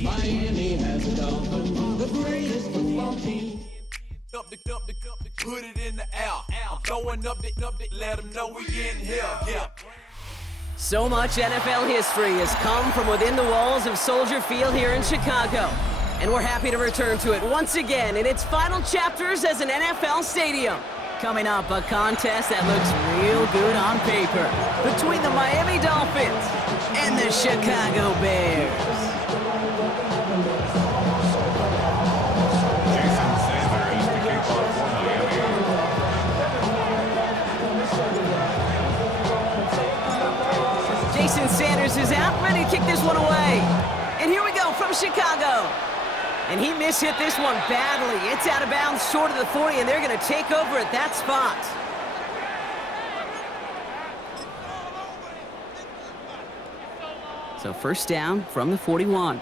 Miami has a Dolphin, the greatest football team. Put it in the air. I'm throwing up the, let them know we in here. Yeah. So much NFL history has come from within the walls of Soldier Field here in Chicago. And we're happy to return to it once again in its final chapters as an NFL stadium. Coming up, a contest that looks real good on paper between the Miami Dolphins and the Chicago Bears. Jason Sanders is out, ready to kick this one away. And here we go from Chicago. And he mishit this one badly. It's out of bounds short of the 40, and they're going to take over at that spot. So first down from the 41.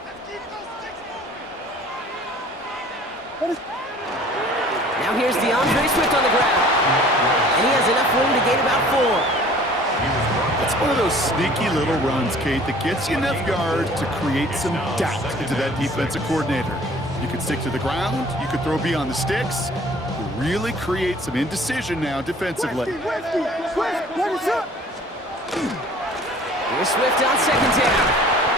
Now here's DeAndre Swift on the ground. And he has enough room to gain about 4. It's one of those sneaky little runs, Kate, that gets you enough yards to create some doubt into that defensive coordinator. You could stick to the ground, you could throw beyond the sticks, really create some indecision now defensively. Here's Swift on second down.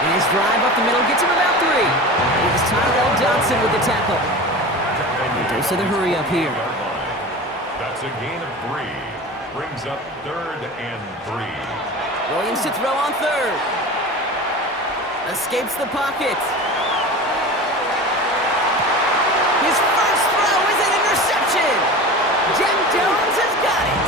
And his drive up the middle gets him about 3. It was Tyrell Johnson with the tackle. And goes to the hurry up here. That's a gain of 3. Brings up 3rd and 3. Williams to throw on 3rd. Escapes the pocket. His first throw is an interception. Jim Jones has got it.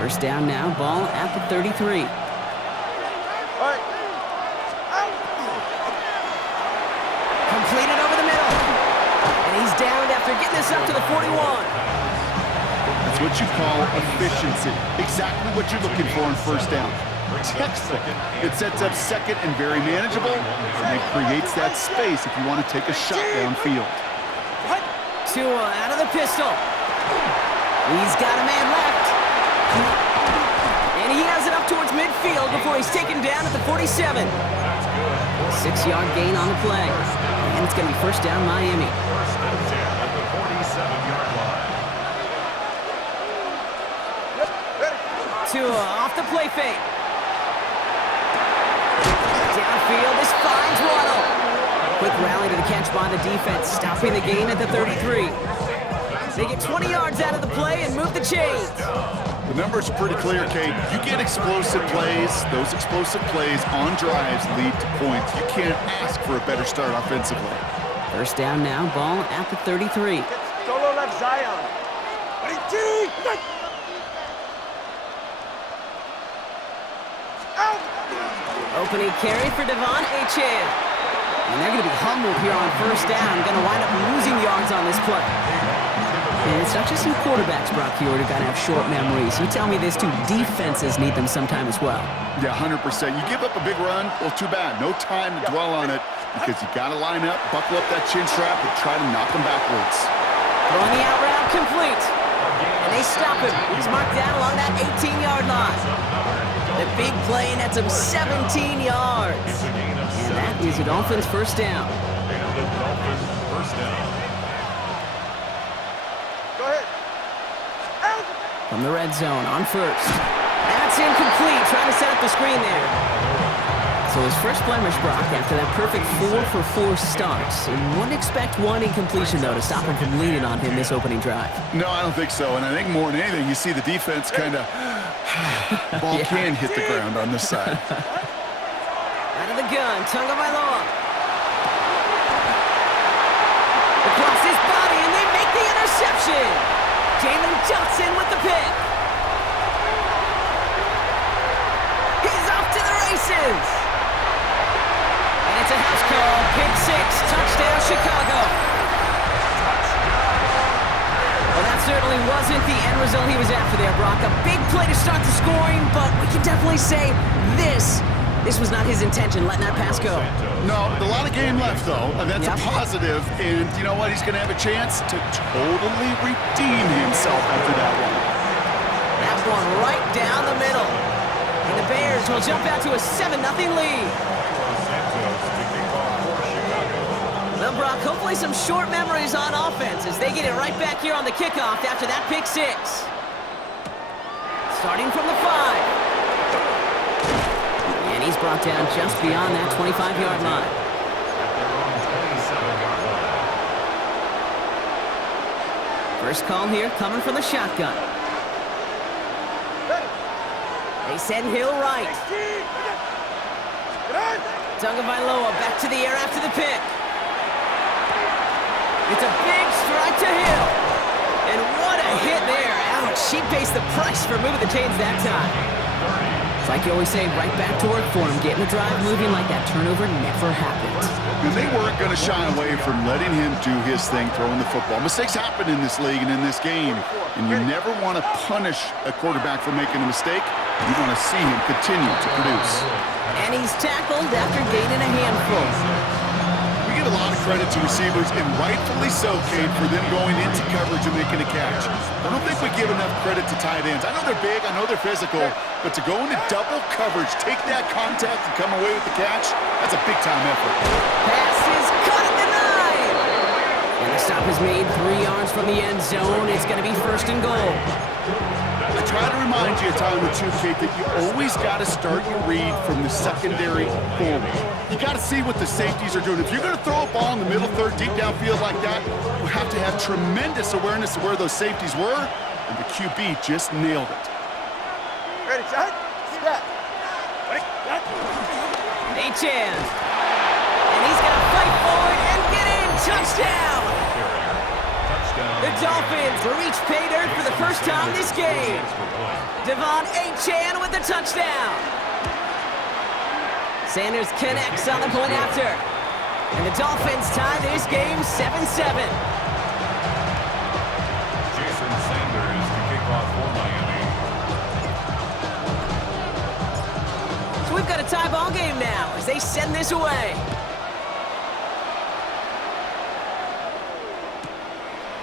First down now, ball at the 33. Completed over the middle. And he's downed after getting this up to the 41. That's what you call efficiency. Exactly what you're looking for on first down. Textbook. It sets up second and very manageable, and it creates that space if you want to take a shot downfield. Tua out of the pistol. He's got a man left. And he has it up towards midfield before he's taken down at the 47. 6-yard gain on the play. And it's going to be first down Miami. First and 10 at the 47-yard line. Tua off the play fake. Downfield, this finds Waddle. Quick rally to the catch by the defense, stopping the gain at the 33. They get 20 yards out of the play and move the chains. The numbers are pretty clear, Kate. You get explosive plays. Those explosive plays on drives lead to points. You can't ask for a better start offensively. First down now, ball at the 33. Solo left Zion. Opening carry for Devon Achane. And they're going to be humbled here on first down. Going to wind up losing yards on this play. And it's not just some quarterbacks, Brock, here who got to have short memories. You tell me this too, defenses need them sometime as well. Yeah, 100%. You give up a big run, well, too bad. No time to dwell on it because you got to line up, buckle up that chin strap, and try to knock them backwards. Throwing the out route complete. And they stop him. He's marked down along that 18-yard line. The big play nets him 17 yards. And that is the Dolphins' first down. And the Dolphins' first down. From the red zone on first. That's incomplete, trying to set up the screen there. So his first blemish, Brock, after that perfect 4-for-4 start. And wouldn't expect one incompletion, though, to stop him from leaning on him this opening drive. No, I don't think so. And I think more than anything, you see the defense kind of... ball can hit the ground on this side. Out of the gun, Tagovailoa. Across his body, and they make the interception. Jalen Johnson with the pick. He's off to the races. And it's a house call. Pick 6. Touchdown, Chicago. Well, that certainly wasn't the end result he was after there, Brock. A big play to start the scoring, but we can definitely say this This was not his intention, letting that pass go. No, a lot of game left, though, and that's Yep. a positive. And you know what? He's going to have a chance to totally redeem himself after that one. That one right down the middle. And the Bears will jump out to a 7-0 lead. Well, Brock, hopefully some short memories on offense as they get it right back here on the kickoff after that pick 6. Starting from the 5. And he's brought down just beyond that 25-yard line. First call here coming from the shotgun. They send Hill right. Tagovailoa back to the air after the pick. It's a big strike to Hill. And what a hit there. Ouch, she pays the price for moving the chains that time. It's like you always say, right back to work for him. Getting the drive moving like that turnover never happened. And they weren't going to shy away from letting him do his thing, throwing the football. Mistakes happen in this league and in this game. And you never want to punish a quarterback for making a mistake. You want to see him continue to produce. And he's tackled after gaining a handful. We give a lot of credit to receivers, and rightfully so, Kate, for them going into coverage and making a catch. I don't think we give enough credit to tight ends. I know they're big, I know they're physical, but to go into double coverage, take that contact, and come away with the catch, that's a big-time effort. Pass is caught at the 9. And the stop is made 3 yards from the end zone. It's going to be 1st and goal. I try to remind you a time or two, Kate, that you always got to start your read from the secondary forward. You got to see what the safeties are doing. If you're going to throw a ball in the middle third, deep downfield like that, you have to have tremendous awareness of where those safeties were, and the QB just nailed it. Ready, set, step. Achan. And he's going to fight forward and get in. Touchdown. The Dolphins reach pay dirt for the first time this game. Devon Achan with the touchdown. Sanders connects on the point after. And the Dolphins tie this game 7-7. Jason Sanders to kick off for Miami. So we've got a tie ball game now as they send this away.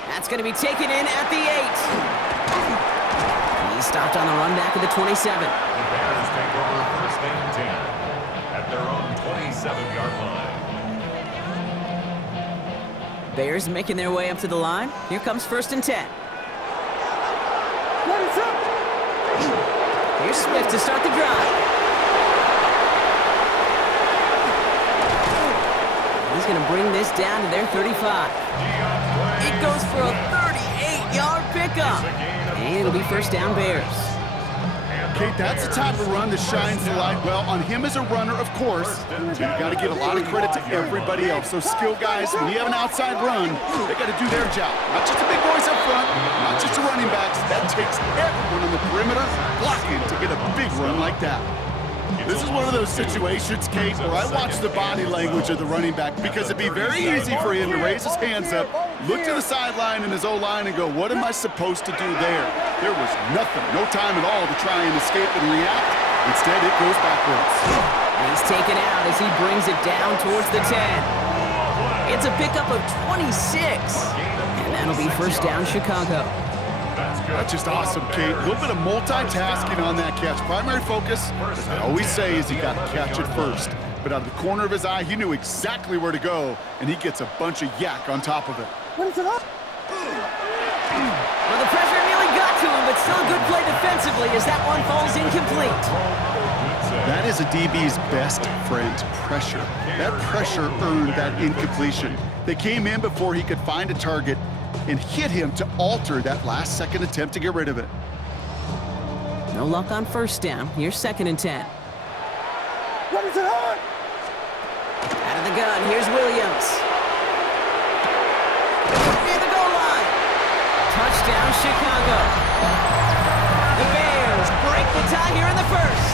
That's going to be taken in at the 8. He's stopped on the run back at the 27. The Bears take over 1st and 10 at their own 27-yard line. Bears making their way up to the line. Here comes 1st and 10. Here's Swift to start the drive. He's going to bring this down to their 35. It goes for a 38-yard pickup. And it'll be 1st down Bears. Kate, that's the type of run that shines the light well on him as a runner, of course. But you got to give a lot of credit to everybody else. Those skill guys, when you have an outside run, they got to do their job. Not just the big boys up front, not just the running backs. That takes everyone on the perimeter blocking to get a big run like that. This is one of those situations, Kate, where I watch the body language of the running back because it'd be very easy for him to raise his hands up, look to the sideline in his O-line and go, what am I supposed to do there? There was nothing, no time at all to try and escape and react. Instead, it goes backwards. And he's taken out as he brings it down towards the 10. It's a pickup of 26. And that'll be 1st down Chicago. That's just awesome, Kate. A little bit of multitasking on that catch. Primary focus, as I always say, is you got to catch it first. But out of the corner of his eye, he knew exactly where to go, and he gets a bunch of yak on top of it. Well, the pressure nearly got to him, but still a good play defensively as that one falls incomplete. That is a DB's best friend, pressure. That pressure earned that incompletion. They came in before he could find a target and hit him to alter that last-second attempt to get rid of it. No luck on 1st down. Here's 2nd and 10. What is it on? Out of the gun, here's Williams. Near the goal line. Touchdown, Chicago. The Bears break the tie here in the 1st.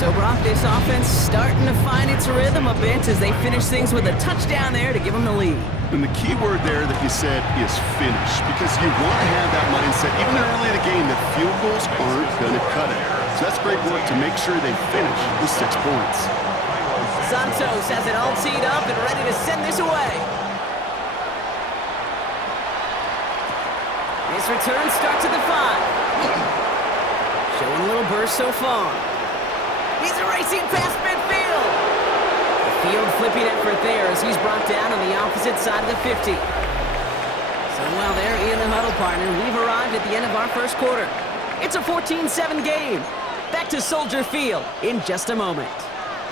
So, Brock, this offense starting to find its rhythm a bit as they finish things with a touchdown there to give them the lead. And the key word there that you said is finish, because you want to have that mindset, even early in the game, that field goals aren't going to cut it. So that's great work to make sure they finish with 6 points. Santos has it all teed up and ready to send this away. His return starts at the 5. Showing a little burst so far. He's racing past midfield. The field flipping effort there as he's brought down on the opposite side of the 50. So while they're in the huddle, partner, we've arrived at the end of our first quarter. It's a 14-7 game. Back to Soldier Field in just a moment.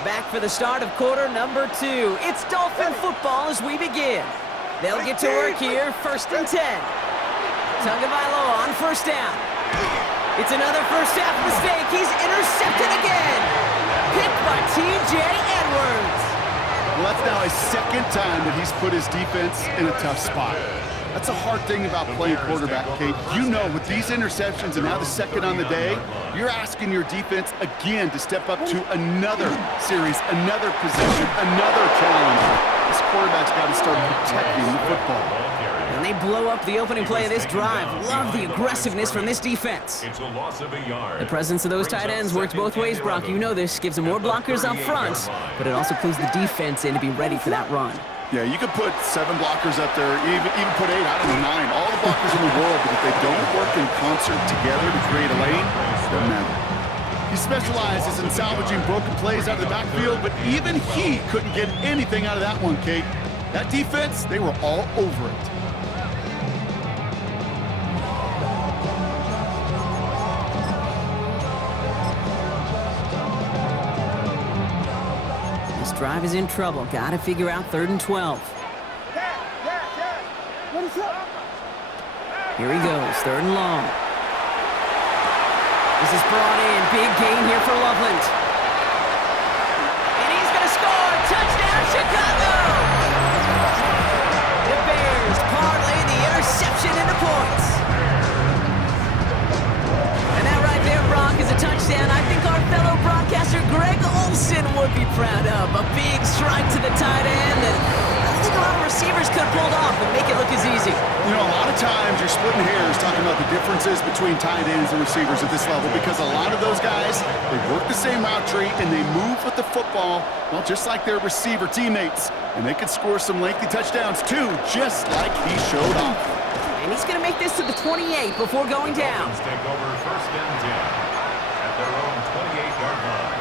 Back for the start of quarter number 2. It's Dolphin football as we begin. They'll get to work here, 1st and 10. Tagovailoa on 1st down. It's another first half mistake. He's intercepted again. Picked by T.J. Edwards. Well, that's now his 2nd time that he's put his defense in a tough spot. That's a hard thing about playing quarterback, Kate. You know, with these interceptions and now the 2nd on the day, you're asking your defense again to step up to another series, another possession, another challenge. This quarterback's got to start protecting the football. And they blow up the opening play of this drive. Love the aggressiveness from this defense. It's a loss of a yard. The presence of those tight ends works both ways, Brock. You know this. Gives them more blockers up front, but it also clues the defense in to be ready for that run. Yeah, you could put 7 blockers up there, even put 8, I don't know, 9, all the blockers in the world, but if they don't work in concert together to create a lane, it doesn't matter. He specializes in salvaging broken plays out of the backfield, but even he couldn't get anything out of that one, Kate. That defense, they were all over it. Drive is in trouble. Got to figure out 3rd and 12. Here he goes, 3rd and long. This is brought in. Big gain here for Loveland. And he's going to score. Touchdown, Chicago! The Bears parlay the interception into points. And that right there, Brock, is a touchdown I think our fellow broadcaster Greg Olsen would be proud of. A big strike to the tight end, and I think a lot of receivers could have pulled off and make it look as easy. You know, a lot of times you're splitting hairs talking about the differences between tight ends and receivers at this level because a lot of those guys, they work the same route tree and they move with the football, well, just like their receiver teammates. And they can score some lengthy touchdowns too, just like he showed off. And he's going to make this to the 28 before going down. Dolphins take over 1st and 10 at their own 28-yard line.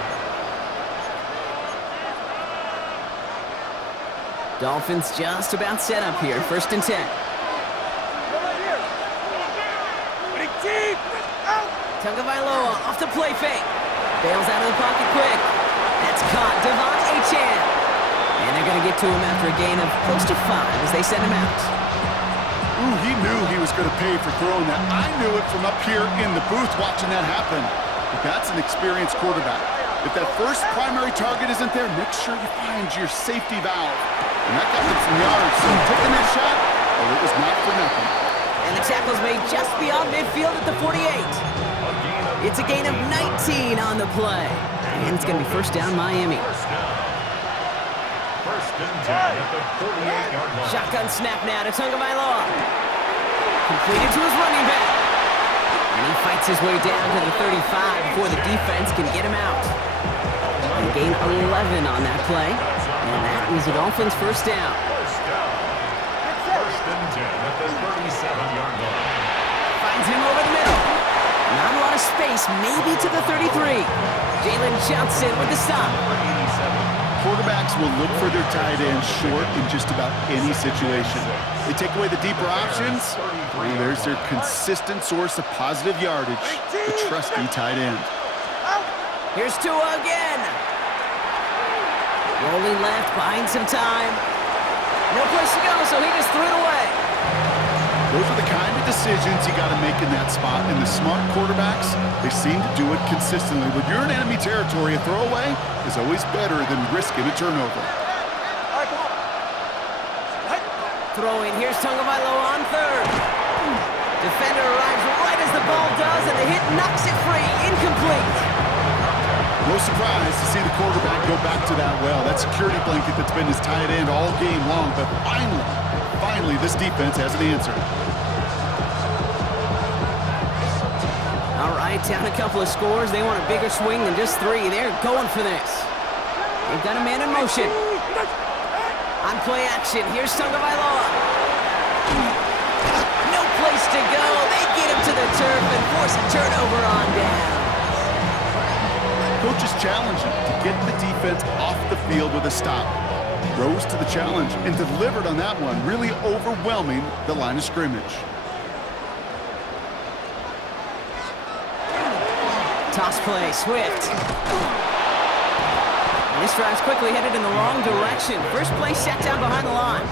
Dolphins just about set up here, 1st and 10. Tagovailoa off the play fake. Bails out of the pocket quick. That's caught. Devon Achane. And they're going to get to him after a gain of close to 5 as they send him out. Ooh, he knew he was going to pay for throwing that. I knew it from up here in the booth watching that happen. But that's an experienced quarterback. If that first primary target isn't there, make sure you find your safety valve. And that got them some yards. So taking that shot, well, it was not for nothing. And the tackle's made just beyond midfield at the 48. It's a gain of 19 on the play. And it's going to be 1st down Miami. 1st and 10 at the 48-yard line. Shotgun snap now to Tagovailoa. Completed to his running back. And he fights his way down to the 35 before the defense can get him out. And gain 11 on that play. And that is the Dolphins' 1st down. 1st and 10 at the 37-yard line. Finds him over the middle. Not a lot of space, maybe to the 33. Jalen Johnson with the stop. Quarterbacks will look for their tight end short in just about any situation. They take away the deeper options, and there's their consistent source of positive yardage, the trusty tight end. Here's Tua again. Rolling left, buying some time. No place to go, so he just threw it away. Those are the kind of decisions you got to make in that spot. And the smart quarterbacks, they seem to do it consistently. When you're in enemy territory, a throwaway is always better than risking a turnover. Throwing, here's Tagovailoa on 3rd. Defender arrives right as the ball does, and the hit knocks it free. Incomplete. No surprise to see the quarterback go back to that well. That security blanket that's been his tight end all game long, but finally, this defense has an answer. All right, down a couple of scores. They want a bigger swing than just 3. They're going for this. They've got a man in motion. On play action, here's Tagovailoa. No place to go. They get him to the turf and force a turnover on down. Coach is challenging to get the defense off the field with a stop. Rose to the challenge and delivered on that one, really overwhelming the line of scrimmage. Toss play, Swift. And this drive's quickly headed in the wrong direction. First play set down behind the line.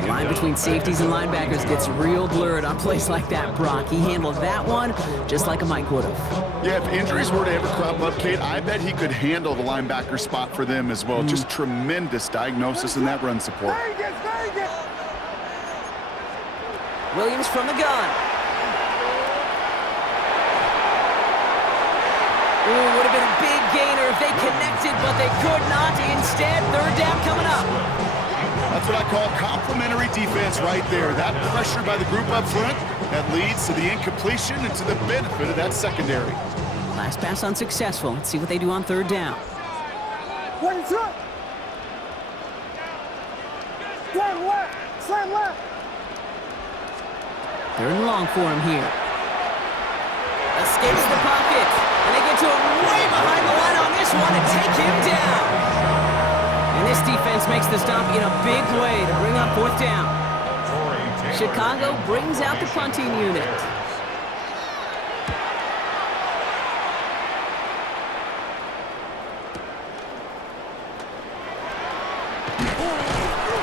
The line between safeties and linebackers gets real blurred on plays like that, Brock. He handled that one just like a Mike would have. Yeah, if injuries were to ever crop up, Kate, I bet he could handle the linebacker spot for them as well. Just tremendous diagnosis in that run support. Williams from the gun. Ooh, would have been a big gainer if they connected, but they could not. Instead, third down coming up. That's what I call complimentary defense right there. That pressure by the group up front, that leads to the incompletion and to the benefit of that secondary. Last pass unsuccessful. Let's see what they do on third down. What is up? Slam left! Slam left! Third and long for him here. Escapes the pocket. And they get to him way behind the line on this one and take him down. And this defense makes the stop in a big way to bring up fourth down. Chicago brings out the punting unit.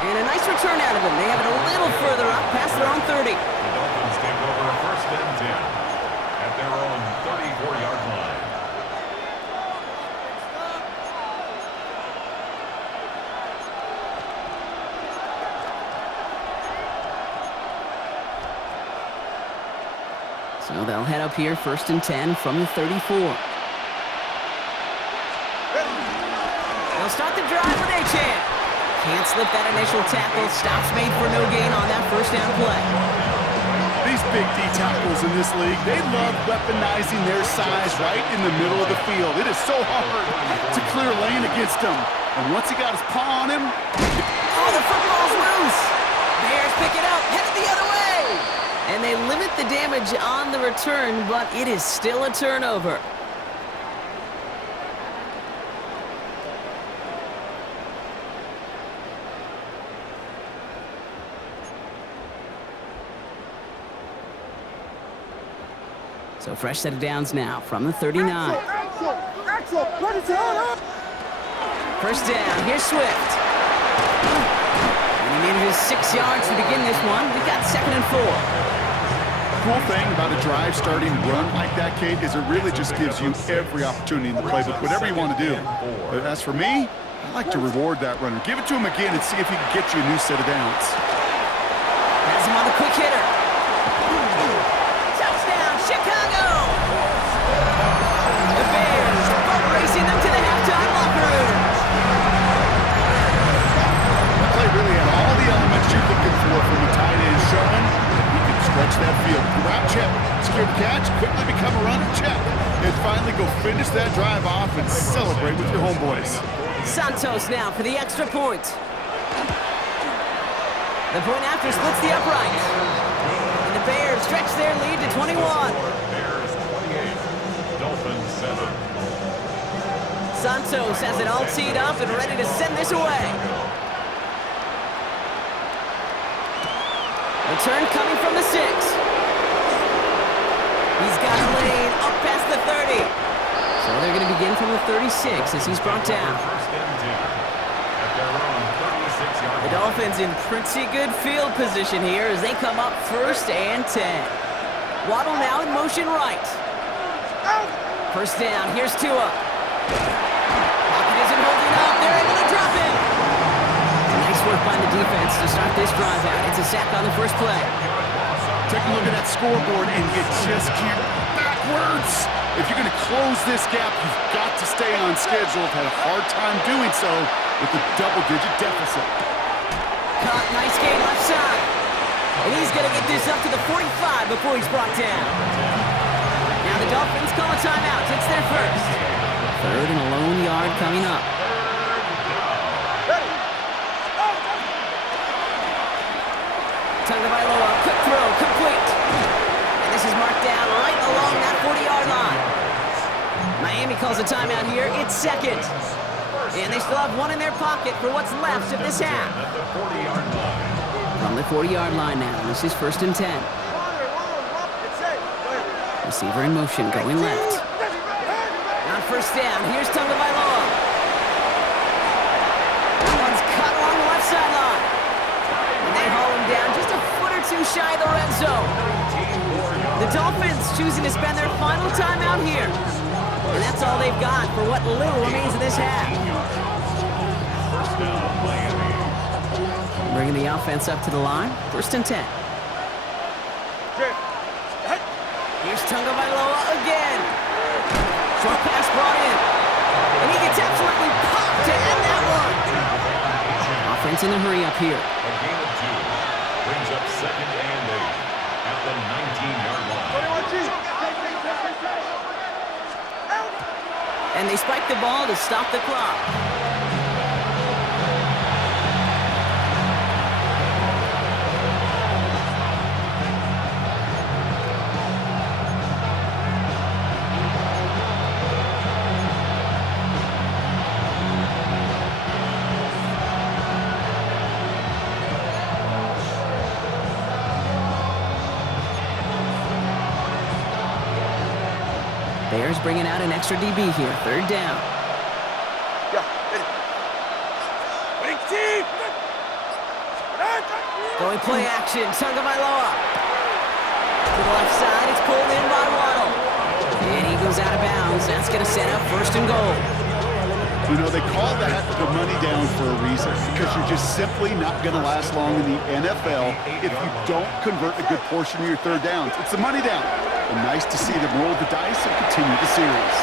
And a nice return out of him. They have it a little further up past their own 30. The Dolphins take over first and 10 at their own 34-yard line. So they'll head up here first and 10 from the 34. They'll start the drive with Achane. Can't slip that initial tackle. Stops made for no gain on that first down play. These big D tackles in this league, they love weaponizing their size right in the middle of the field. It is so hard to clear lane against them. And once he got his paw on him... Oh, the football's loose. Bears pick it up, headed the other way. And they limit the damage on the return, but it is still a turnover. So fresh set of downs now from the 39. Axel, what is up? First down, here's Swift. And he manages 6 yards to begin this one. We've got second and 4. Cool thing about a drive starting run like that, Kate, is it really just gives you every opportunity in the playbook, whatever you want to do. But as for me, I like to reward that runner. Give it to him again and see if he can get you a new set of downs. Has him on the quick hitter. Touchdown, Chicago! The Bears boat racing them to the halftime locker room. The play really had all the elements you're looking for from a tight end, showing he can stretch that field. Route check, secure the catch, quickly become a runner, check. And finally go finish that drive off and celebrate with your homeboys. Santos now for the extra point. The point after splits the upright. And the Bears stretch their lead to 21. Bears 28, Dolphins 7. Santos has it all teed up and ready to send this away. Return coming from the 6. He's got a lane up past the 30. So they're going to begin from the 36 as he's brought down. First and 10 at their own 36-yard The line. Dolphins in pretty good field position here as they come up first and 10. Waddle now in motion right. First down, here's Tua. Pocket isn't holding up, they're able to drop him. Nice work by the defense to start this drive out. It's a sack on the first play. Take a look at that scoreboard and you just can't backwards. If you're going to close this gap, you've got to stay on schedule. Had a hard time doing so with a double-digit deficit. Caught, nice gain left side. And he's going to get this up to the 45 before he's brought down. Now the Dolphins call a timeout. It's their first. Third and a lone yard coming up. Tagovailoa, quick throw, complete. And this is marked down right along that 40-yard line. Miami calls a timeout here. It's second. And they still have one in their pocket for what's left of this half. From the 40-yard line now, this is 1st and 10. Receiver in motion, going left. On 1st down, here's Tagovailoa. That one's cut along the left sideline. And they haul him down just a foot or two shy of the red zone. The Dolphins choosing to spend their final timeout here. And that's all they've got for what little remains of this half. Bringing the offense up to the line. 1st and 10. Here's Tagovailoa again. Short pass brought in. And he gets absolutely popped to end that one. Offense in a hurry up here. A gain of 2 brings up 2nd and 8 at the 19-yard line. And they spike the ball to stop the clock. Bears bringing out an extra DB here. 3rd down. Going play action. Tagovailoa. To the left side. It's pulled in by Waddle. And he goes out of bounds. That's going to set up 1st and goal. You know, they call that the money down for a reason, because you're just simply not going to last long in the NFL if you don't convert a good portion of your 3rd downs. It's the money down. And nice to see them roll the dice and continue the series.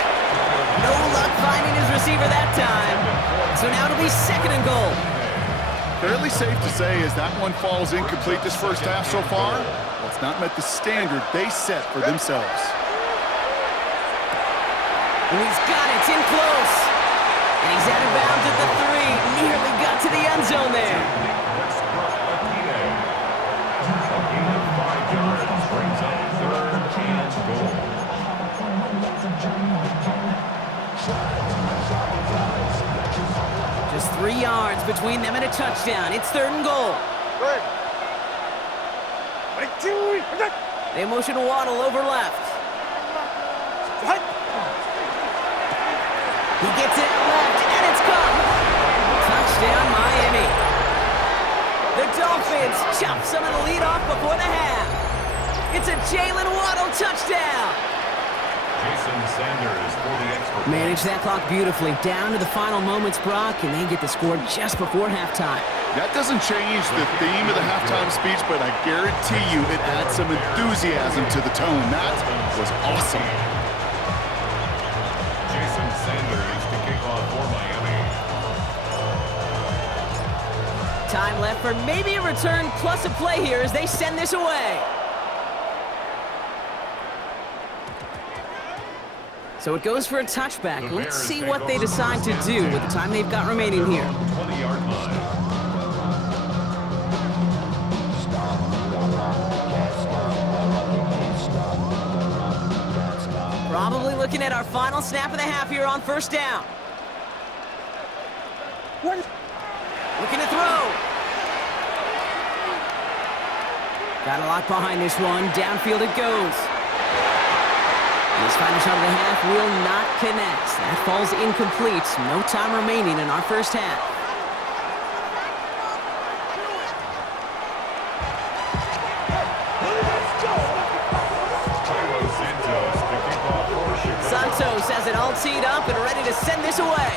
No luck finding his receiver that time. So now it'll be 2nd and goal. Fairly safe to say as that one falls incomplete this first half so far, well, it's not met the standard they set for themselves. And he's got it. It's in close. And he's out of bounds at the 3. Nearly got to the end zone there. A gain of 5 yards brings up 3rd and goal. Just 3 yards between them and a touchdown. It's 3rd and goal. They motion Waddle over left. He gets it out left, and it's caught. Touchdown, Miami. The Dolphins chop some of the lead off before the half. It's a Jalen Waddle touchdown. Jason Sanders for the expert. Manage that clock beautifully. Down to the final moments, Brock, and they get the score just before halftime. That doesn't change the theme of the halftime speech, but I guarantee you it adds some enthusiasm to the tone. That was awesome. Jason Sanders to kick off for Miami. Time left for maybe a return plus a play here as they send this away. So it goes for a touchback. Let's see what they decide to do with the time they've got remaining here. 20-yard line. Probably looking at our final snap of the half here on 1st down. Looking to throw. Got a lot behind this one. Downfield it goes. And this final shot of the half will not connect. That falls incomplete. No time remaining in our first half. Santos has it all teed up and ready to send this away.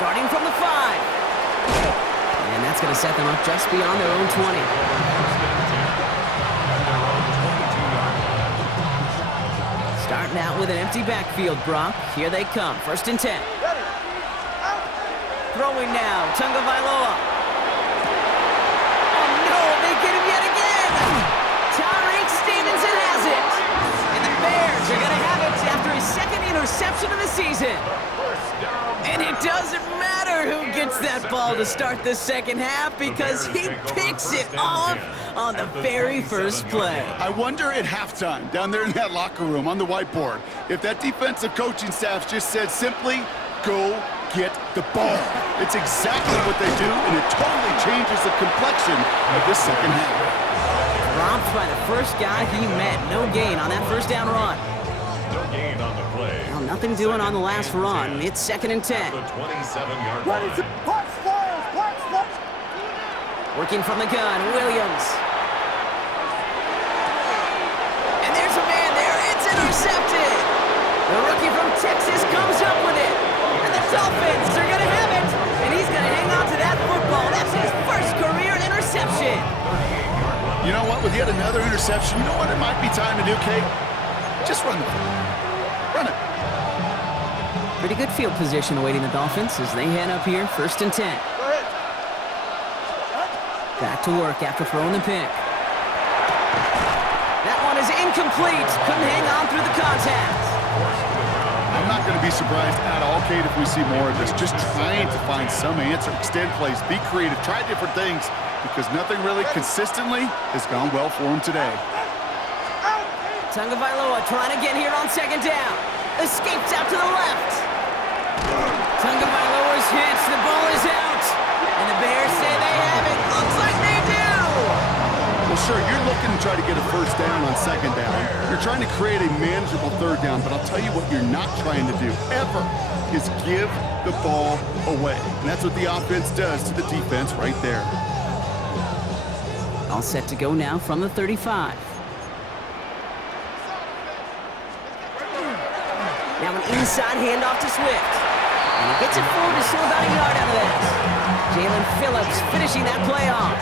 Starting from the 5. And that's going to set them up just beyond their own 20. Starting out with an empty backfield, Brock. Here they come. 1st and 10. Throwing now. Tagovailoa. Oh, no. They get him yet again. Tyron interception of the season. And it doesn't matter who gets that ball to start the second half because he picks it off on the very first play. I wonder at halftime, down there in that locker room on the whiteboard, if that defensive coaching staff just said simply, go get the ball. It's exactly what they do, and it totally changes the complexion of this second half. Dropped by the first guy he met. No gain on that first down run. No gain on the play. Well, nothing doing on the last run. It's 2nd and 10. The 27-yard Ready to line. punch fires, punch fires. Working from the gun, Williams. And there's a man there. It's intercepted. The rookie from Texas comes up with it. And the Dolphins are going to have it. And he's going to hang on to that football. That's his first career interception. You know what? With yet another interception, you know what it might be time to do, Kate? Just run the ball. Run it. Pretty good field position awaiting the Dolphins as they head up here, 1st and 10. Back to work after throwing the pick. That one is incomplete. Couldn't hang on through the contact. I'm not going to be surprised at all, Kate, if we see more of this. Just trying to find some answer, extend plays, be creative, try different things, because nothing really consistently has gone well for him today. Tagovailoa trying to get here on 2nd down. Escapes out to the left. Tagovailoa's hit. The ball is out. And the Bears say they have it. Looks like they do. Well, sure, you're looking to try to get a first down on 2nd down. You're trying to create a manageable 3rd down, but I'll tell you what you're not trying to do, ever, is give the ball away. And that's what the offense does to the defense right there. All set to go now from the 35. Now an inside handoff to Swift. And he gets it forward to still about a yard out of that. Jalen Phillips finishing that play off.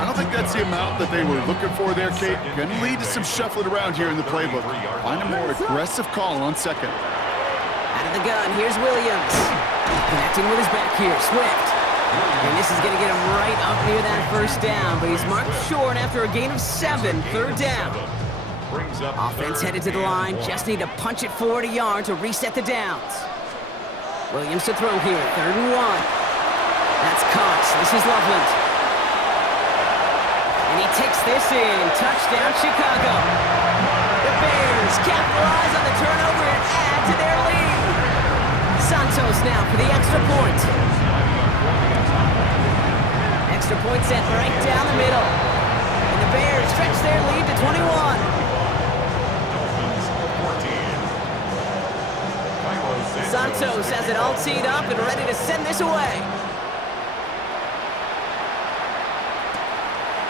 I don't think that's the amount that they were looking for there, Kate. Going to lead to some shuffling around here in the playbook. Find a more aggressive call on 2nd. Out of the gun, here's Williams. Connecting with his back here, Swift. And this is going to get him right up near that first down, but he's marked short after a gain of 7, 3rd down. Offense headed to the line, just need to punch it forward a yard to reset the downs. Williams to throw here, 3rd and 1. That's Cox, this is Loveland. And he takes this in, touchdown Chicago. The Bears capitalize on the turnover and add to their lead. Santos now for the extra point. Extra point sent right down the middle. And the Bears stretch their lead to 21. Santos has it all teed up and ready to send this away.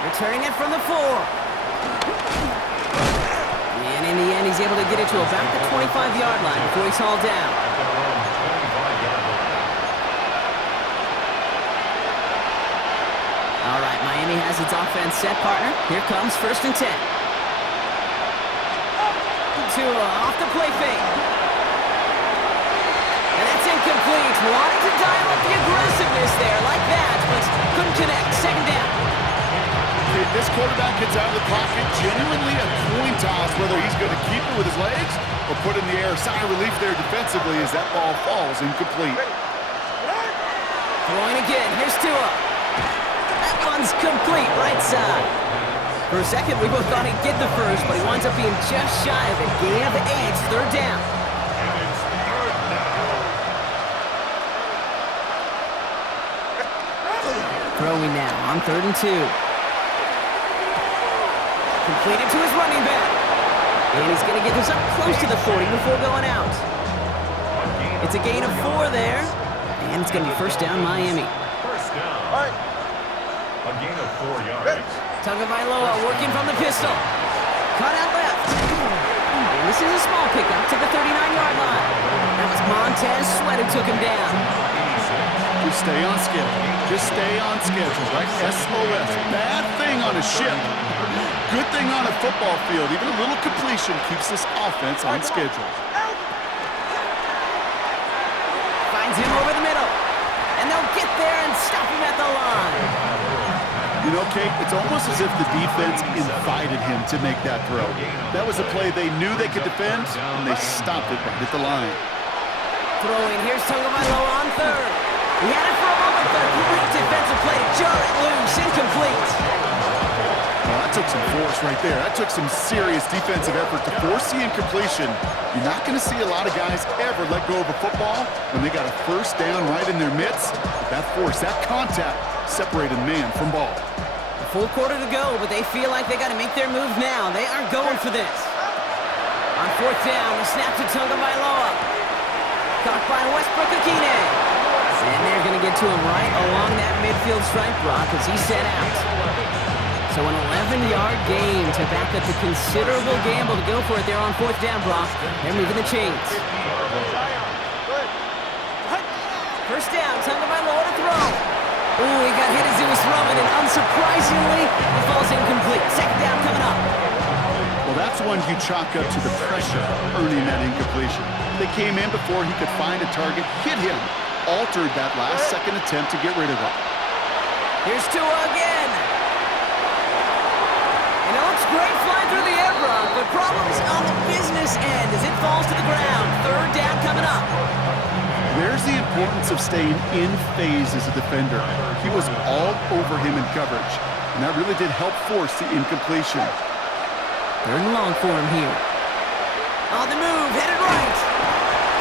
Returning it from the 4. And in the end, he's able to get it to about the 25-yard line before he's hauled down. All right, Miami has its offense set, partner. Here comes 1st and 10. Tua off the play fake. And that's incomplete. Wanted to dial up the aggressiveness there like that, but couldn't connect. 2nd down. If this quarterback gets out of the pocket, genuinely a coin toss whether he's going to keep it with his legs or put it in the air. Sigh of relief there defensively as that ball falls incomplete. Throwing again. Here's Tua. That one's complete, right side. For a second, we both thought he'd get the first, but he winds up being just shy of it. Gain of 8, 3rd down. Throwing now on 3rd and 2. Completed to his running back. And he's going to get this up close to the 40 before going out. It's a gain of 4 there. And it's going to be 1st down, Miami. First down. A gain of 4 yards. Tagovailoa working from the pistol. Cut out left. And this is a small pickup to the 39-yard line. That was Montez Sweat who took him down. Just stay on schedule. Just stay on schedule, right? SOS. Bad thing on a ship. Good thing on a football field. Even a little completion keeps this offense on schedule. Finds him over the middle. And they'll get there and stop him at the line. You know, Kate, it's almost as if the defense invited him to make that throw. That was a play they knew they could defend, and they stopped it right at the line. Throwing, here's Tagovailoa on third. He had it for a moment, but a great defensive play to jar it loose, incomplete. Well, that took some force right there. That took some serious defensive effort to force the incompletion. You're not going to see a lot of guys ever let go of a football when they got a first down right in their midst. But that force, that contact, separated man from ball. A full quarter to go, but they feel like they got to make their move now. They are going for this. On fourth down, the snap to Tagovailoa. Caught by Westbrook-Ikhine. And they're going to get to him right along that midfield stripe, Brock, as he set out. So an 11-yard gain to back up the considerable gamble to go for it there on fourth down, Brock. They're moving the chains. First down, Tagovailoa to throw. Ooh, he got hit as he was throwing, and unsurprisingly, it falls incomplete. Second down coming up. Well, that's one you chalk up to the pressure earning that incompletion. They came in before he could find a target, hit him, altered that last-second attempt to get rid of it. Here's Tua again. And it looks great flying through the air, Brock, but problems on the business end as it falls to the ground. Third down coming up. There's the importance of staying in phase as a defender. He was all over him in coverage, and that really did help force the incompletion. Third and long for him here. On the move, headed right.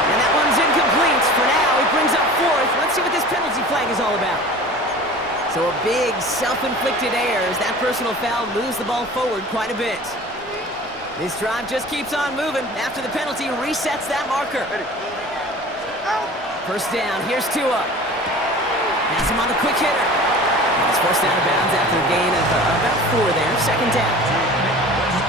And that one's incomplete. For now, he brings up fourth. Let's see what this penalty flag is all about. So a big self-inflicted error as that personal foul moves the ball forward quite a bit. This drive just keeps on moving. After the penalty, resets that marker. First down, here's Tua. Has him on the quick hitter. And he's forced out of bounds after a gain of about 4 there. Second down.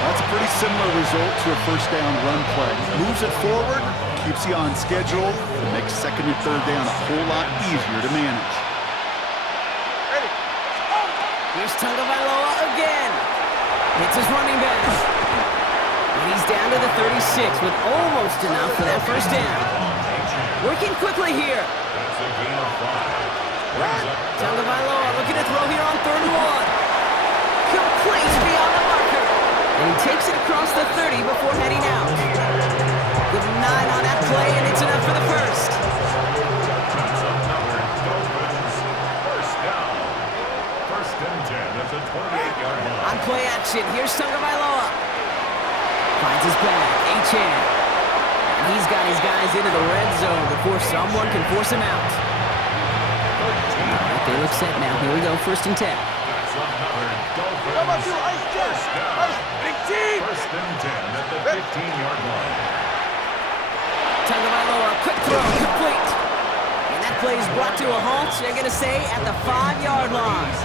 That's a pretty similar result to a first down run play. Moves it forward, keeps you on schedule, and makes second and third down a whole lot easier to manage. Here's Tagovailoa again. Hits his running back. And he's down to the 36 with almost enough for that first down. Working quickly here. That's a gain of 5. Tagovailoa looking to throw here on third and 1. Complete beyond the marker. And he takes it across the 30 before heading out. Good 9 on that play, and it's enough for the first. That's another Dolphins first down. First and 10 at the 28-yard line. On play action, here's Tagovailoa. Finds his back, Achane. And he's got his guys into the red zone before someone can force him out. All right, they look set now. Here we go, first and 10. That's another Dolphins first down. Big team! First and 10 at the 15-yard line. Tagovailoa, quick throw, complete. And that play is brought to a halt, they're going to say, at the 5-yard line.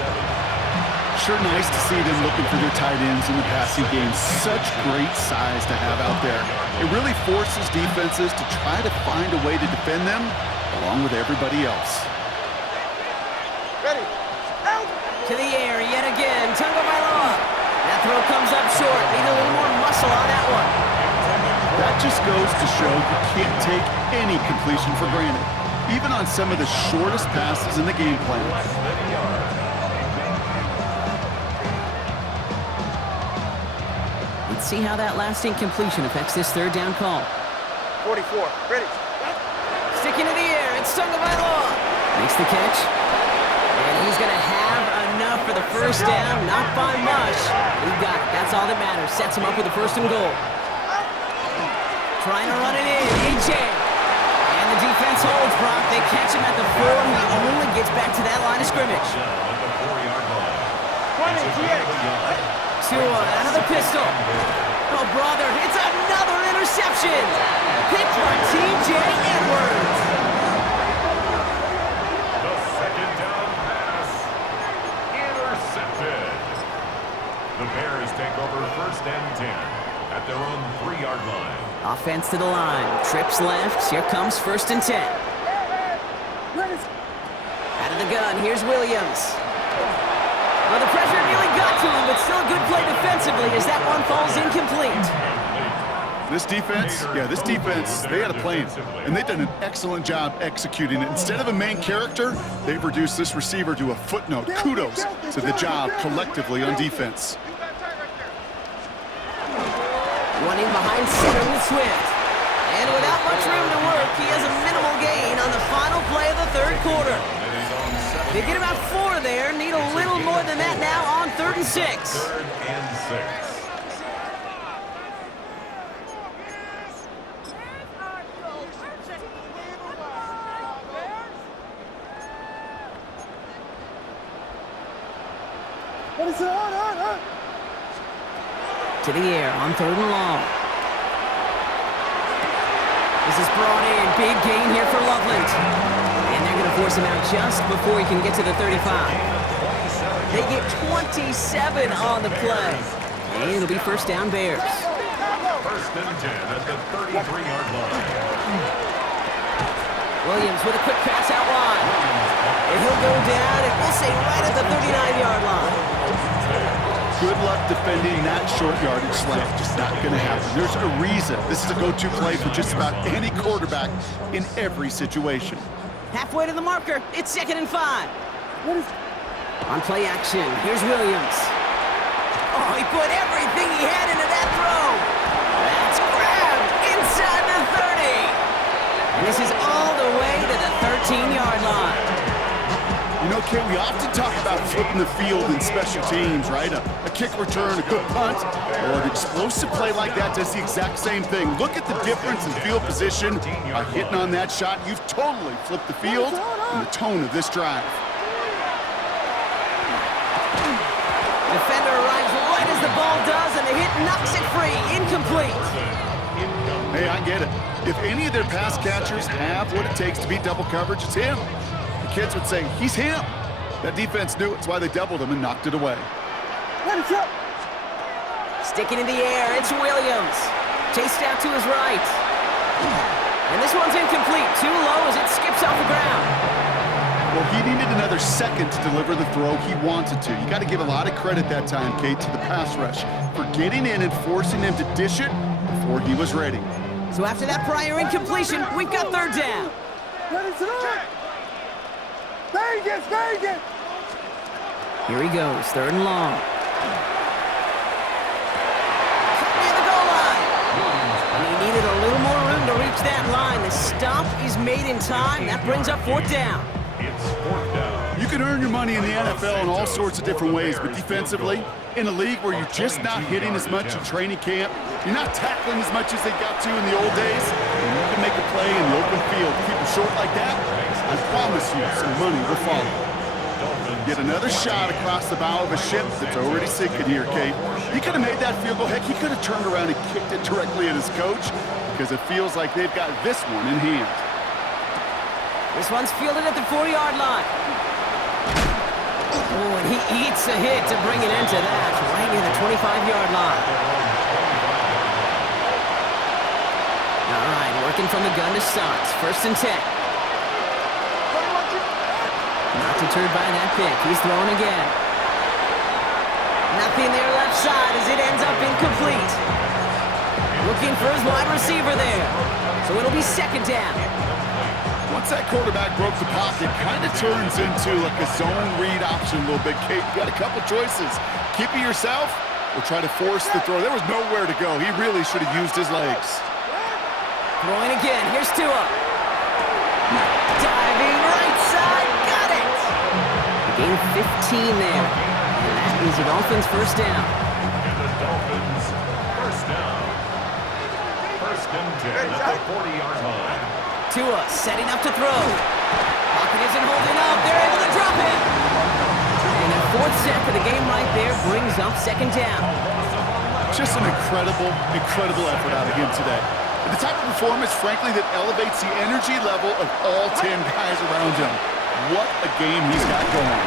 Sure nice to see them looking for their tight ends in the passing game. Such great size to have out there. It really forces defenses to try to find a way to defend them along with everybody else. Ready. Out! To the air yet again, Tagovailoa. That throw comes up short. Need a little more muscle on that one. That just goes to show you can't take any completion for granted, even on some of the shortest passes in the game plan. Let's see how that last incompletion affects this third down call. 44. Ready. Sticking to the air, it's Tagovailoa. Makes the catch. And he's going to have enough for the first down. Not by much. He got it. That's all that matters. Sets him up with the first and goal. Trying to run it in. Achane. And the defense holds, Brock. They catch him at the 4. He only gets back to that line of scrimmage. At the 4-yard line. 20, Tua out of the pistol. Oh, brother, it's another interception. Picked by T.J. Edwards. The second down pass. Intercepted. The Bears take over first and 10 at their own 3-yard line. Offense to the line. Trips left. Here comes first and 10. Out of the gun, here's Williams. Well, the pressure nearly got to him, but still a good play defensively as that one falls incomplete. This defense, they had a plan, and they've done an excellent job executing it. Instead of a main character, they've reduced this receiver to a footnote. Kudos to the job collectively on defense. Running behind center with Swift. And without much room to work, he has a minimal gain on the final play of the third quarter. They get about 4 there, need a little more than that now on 3rd and 6. 3rd and 6. To the air on 3rd and long. This is brought in. Big gain here for Loveland. And they're going to force him out just before he can get to the 35. They get 27 on the play. And it'll be first down Bears. 1st and 10 at the 33-yard line. Williams with a quick pass out wide. And he'll go down, and we'll say right at the 39-yard line. Good luck defending that short yardage slant. Just not going to happen. There's a reason. This is a go-to play for just about any quarterback in every situation. Halfway to the marker. It's 2nd and 5. On play action, here's Williams. Oh, he put everything he had into that throw. That's grabbed inside the 30. And this is all the way to the 13-yard line. You know, Kay, we often talk about flipping the field in special teams, right? A kick return, a good punt, or an explosive play like that does the exact same thing. Look at the difference in field position. By hitting on that shot, you've totally flipped the field and the tone of this drive. Defender arrives right as the ball does, and the hit knocks it free. Incomplete. Hey, I get it. If any of their pass catchers have what it takes to beat double coverage, it's him. The kids would say, he's him. That defense knew it. It's why they doubled him and knocked it away. Sticking in the air, it's Williams. Chased out to his right. And this one's incomplete. Too low as it skips off the ground. Well, he needed another second to deliver the throw he wanted to. You got to give a lot of credit that time, Kate, to the pass rush for getting in and forcing him to dish it before he was ready. So after that prior incompletion, we've got 3rd down. Vegas! Here he goes, 3rd and long. Near the goal line. And he needed a little more room to reach that line. The stop is made in time. That brings up 4th down. It's 4th down. You can earn your money in the NFL in all sorts of different ways, but defensively, in a league where you're just not hitting as much in training camp, you're not tackling as much as they got to in the old days, and you can make a play in the open field. Keep them short like that, I promise you some money will follow. Get another shot across the bow of a ship that's already sinking here, Kate. He could have made that field goal. Heck, he could have turned around and kicked it directly at his coach because it feels like they've got this one in hand. This one's fielded at the 4-yard line. Oh, and he eats a hit to bring an end to that, right near the 25-yard line. All right, working from the gun to start. 1st and 10. Not deterred by that pick. He's throwing again. Nothing there left side as it ends up incomplete. Looking for his wide receiver there. So it'll be 2nd down. Once that quarterback broke the pocket, kind of turns into like a zone read option a little bit, Kate. You got a couple choices. Keep it yourself or try to force the throw. There was nowhere to go. He really should have used his legs. Throwing again. Here's Tua. Diving right side. Got it. Gain 15 there. And that is the Dolphins' 1st down. And the Dolphins, 1st down. 1st and 10 at the 40-yard line. Tua setting up to throw. Pocket isn't holding up. They're able to drop it. And the 4th sack of the game right there brings up 2nd down. Just an incredible effort out of him today. The type of performance, frankly, that elevates the energy level of all 10 guys around him. What a game he's got going.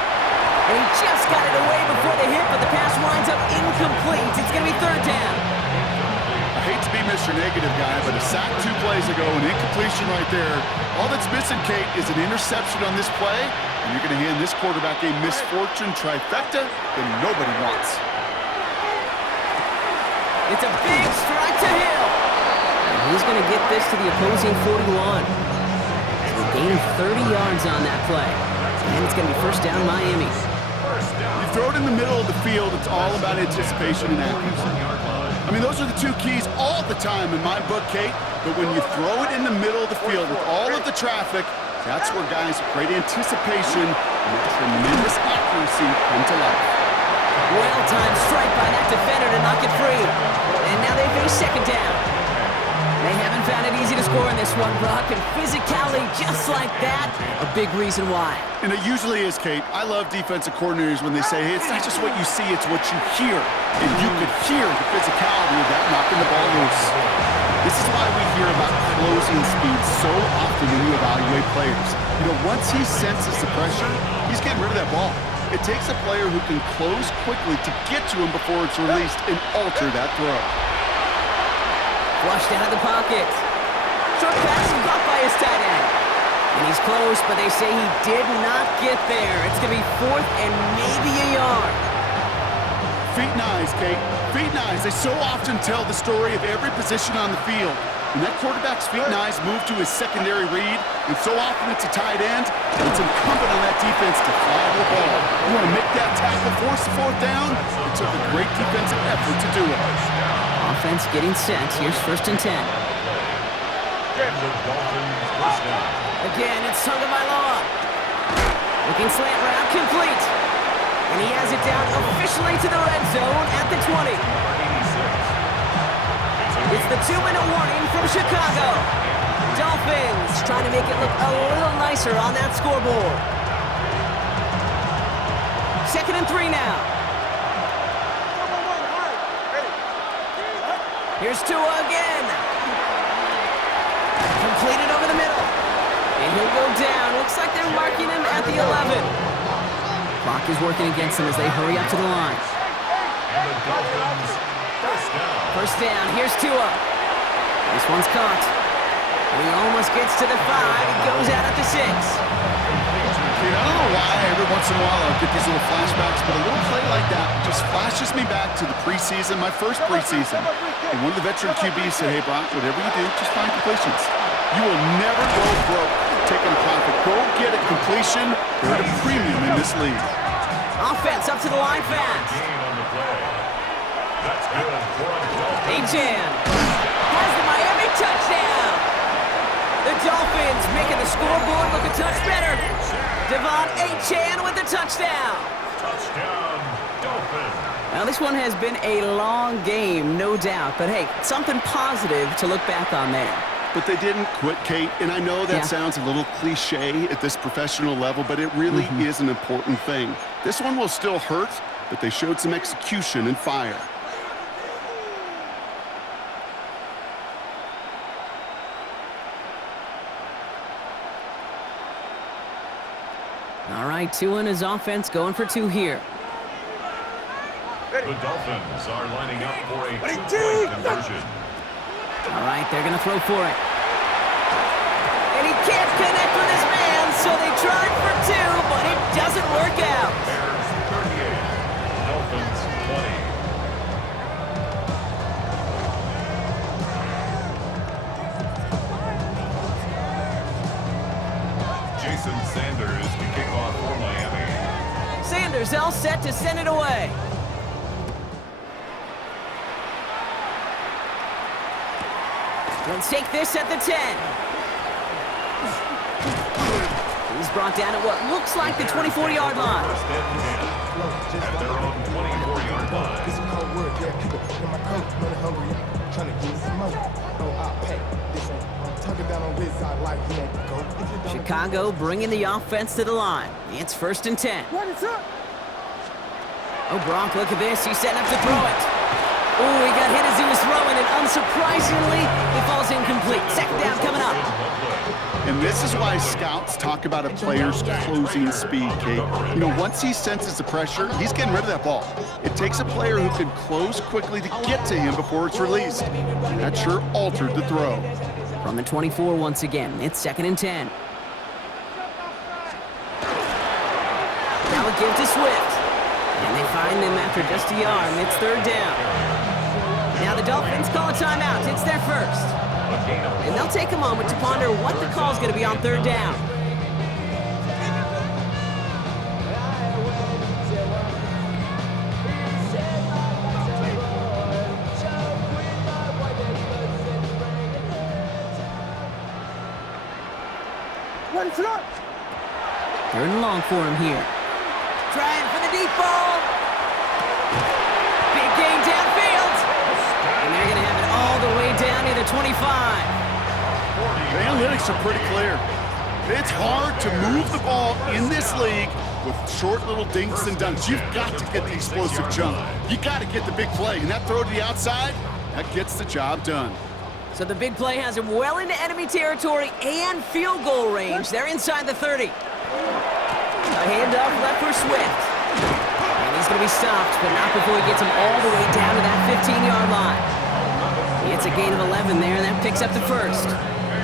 And he just got it away before the hit, but the pass winds up incomplete. It's going to be 3rd down. I hate to be Mr. Negative guy, but a sack 2 plays ago, an incompletion right there. All that's missing, Kate, is an interception on this play, and you're going to hand this quarterback a misfortune trifecta that nobody wants. It's a big strike to Hill. He's going to get this to the opposing 41. So a gain of 30 yards on that play. And it's going to be first down Miami. You throw it in the middle of the field, it's all about anticipation and accuracy. I mean, those are the two keys all the time in my book, Kate. But when you throw it in the middle of the field with all of the traffic, that's where guys with great anticipation and tremendous accuracy come to life. Well-timed strike by that defender to knock it free. And now they face second down. They haven't found it easy to score in this one, Brock, and physicality just like that, a big reason why. And it usually is, Kate. I love defensive coordinators when they say, hey, it's not just what you see, it's what you hear. And you could hear the physicality of that knocking the ball loose. This is why we hear about closing speed so often when you evaluate players. You know, once he senses the pressure, he's getting rid of that ball. It takes a player who can close quickly to get to him before it's released and alter that throw. Flushed out of the pocket. Short pass caught by his tight end. And he's close, but they say he did not get there. It's going to be fourth and maybe a yard. Feet and eyes, Kate. Feet and eyes. They so often tell the story of every position on the field. When that quarterback's feet and eyes move to his secondary read, and so often it's a tight end, it's incumbent on that defense to fly the ball. You want to make that tackle, force the fourth down? It took a great defensive effort to do it. Offense getting set. Here's first and 10. Again, it's Tagovailoa. Looking slant route, complete. And he has it down officially to the red zone at the 20. It's the 2-minute warning from Chicago. Dolphins trying to make it look a little nicer on that scoreboard. Second and 3 now. Here's Tua again. Completed over the middle. And he'll go down. Looks like they're marking him at the 11. Clock is working against them as they hurry up to the line. First down. Here's Tua. This one's caught. He almost gets to the 5. He goes out at the 6. I don't know why every once in a while I'll get these little flashbacks, but a little play like that just flashes me back to the preseason, my first preseason. And one of the veteran QBs said, hey, Brock, whatever you do, just find completions. You will never go broke taking a profit. Go get a completion. They're at a premium in this league. Offense up to the line fast. Achan has the Miami touchdown. The Dolphins making the scoreboard look a touch better. Devon Achan with the touchdown. Touchdown, Dolphins. Now, this one has been a long game, no doubt. But, hey, something positive to look back on there. But they didn't quit, Kate. And I know that sounds a little cliche at this professional level, but it really is an important thing. This one will still hurt, but they showed some execution and fire. All right, Tua and his offense going for 2 here. The Dolphins are lining up for a two-point conversion. All right, they're going to throw for it. And he can't connect with his man, so they tried for 2, but it doesn't work out. Bears 38, Dolphins 20. Jason Sanders to kick off for Miami. Sanders all set to send it away. Let's take this at the 10. He's brought down at what looks like the 24-yard line. First and 10 at their own 24-yard line. Chicago bringing the offense to the line. It's first and 10. Oh, Gronk, look at this. He's setting up to throw it. Oh, he got hit as he was throwing, and unsurprisingly, it falls incomplete. Second down coming up. And this is why scouts talk about a player's closing speed, Kate. You know, once he senses the pressure, he's getting rid of that ball. It takes a player who can close quickly to get to him before it's released. And that sure altered the throw. From the 24 once again, it's second and 10. Now a give to Swift. And they find him after just a yard, and it's third down. Now the Dolphins call a timeout. It's their first. A gain of And they'll take a moment to ponder what the call's going to be on third down. Ready, start. Third and long for him here. Trying for the deep ball. Big gain downfield. And they're going to have it all the way down near the 25. The analytics are pretty clear. It's hard to move the ball in this league with short little dinks and dunks. You've got to get the explosive jump. You got to get the big play. And that throw to the outside, that gets the job done. So the big play has him well into enemy territory and field goal range. They're inside the 30. A handoff left for Swift. And he's going to be stopped, but not before he gets him all the way down to that 15-yard line. It's a gain of 11 there, and that picks up the first.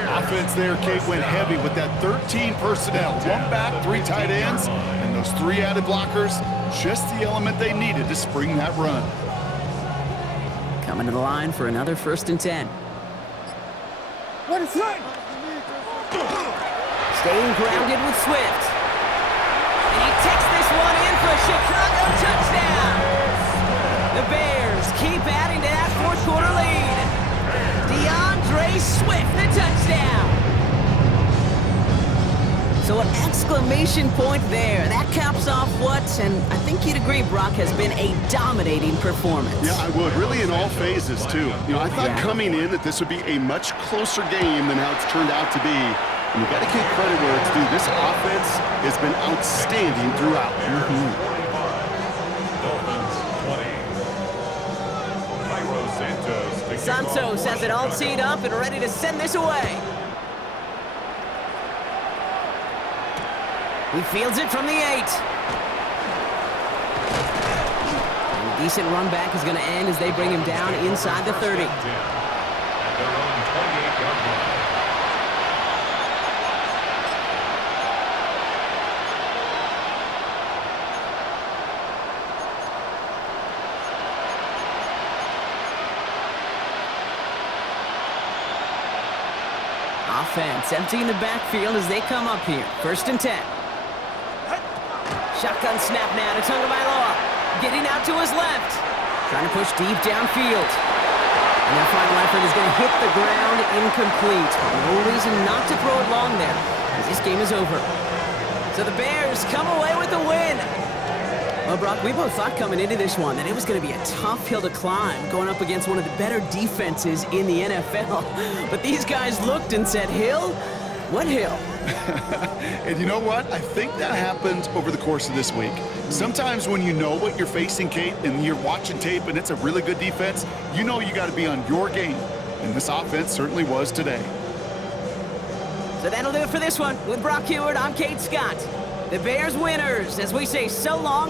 Offense there, Kate, went heavy with that 13 personnel. One back, 3 tight ends, and those 3 added blockers. Just the element they needed to spring that run. Coming to the line for another 1st and 10. Ready, start. Staying grounded with Swift. And he takes this one in for a Chicago touchdown. The Bears keep adding to that fourth quarter lead. DeAndre Swift, the touchdown. So an exclamation point there. That caps off what, and I think you'd agree, Brock, has been a dominating performance. Yeah, I would. Really in all phases, too. You know, I thought coming in that this would be a much closer game than how it's turned out to be. And you got to give credit where it's due. This offense has been outstanding throughout. Dolphins 20. Santos has it all teed up and ready to send this away. He fields it from the 8. And a decent run back is going to end as they bring him down inside the 30. At their own 28-yard line. Offense emptying the backfield as they come up here. 1st and 10. Shotgun snap now to Tagovailoa. Getting out to his left. Trying to push deep downfield. And their final effort is going to hit the ground incomplete. No reason not to throw it long there, as this game is over. So the Bears come away with the win. Well, Brock, we both thought coming into this one that it was going to be a tough hill to climb, going up against one of the better defenses in the NFL. But these guys looked and said, Hill? What hill? And you know what? I think that happened over the course of this week. Sometimes when you know what you're facing, Kate, and you're watching tape and it's a really good defense, you know you got to be on your game. And this offense certainly was today. So that'll do it for this one. With Brock Heward, I'm Kate Scott. The Bears winners, as we say so long